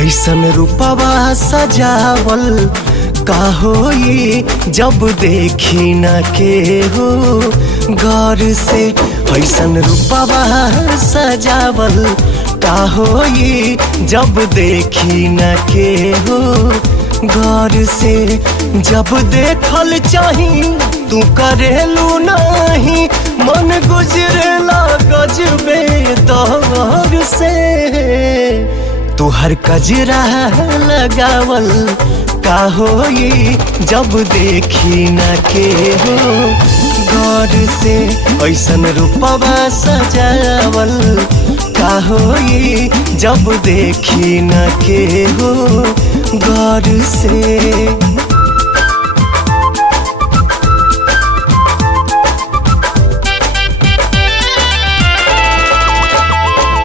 ऐसन रूपवा सजावल का होई जब देखी न के हो गौर से। ऐसन रूपवा सजावल का होई जब देखी न के हो गौर से। जब देखल चाही तू करेलू नहीं, मन गुजरेला गजबे दौर से। तुहर कजरा लगावल का होई जब देखी न के हो गौर से। ऐसन रूपवा सजावल का होई जब देखी न के हो गौर से।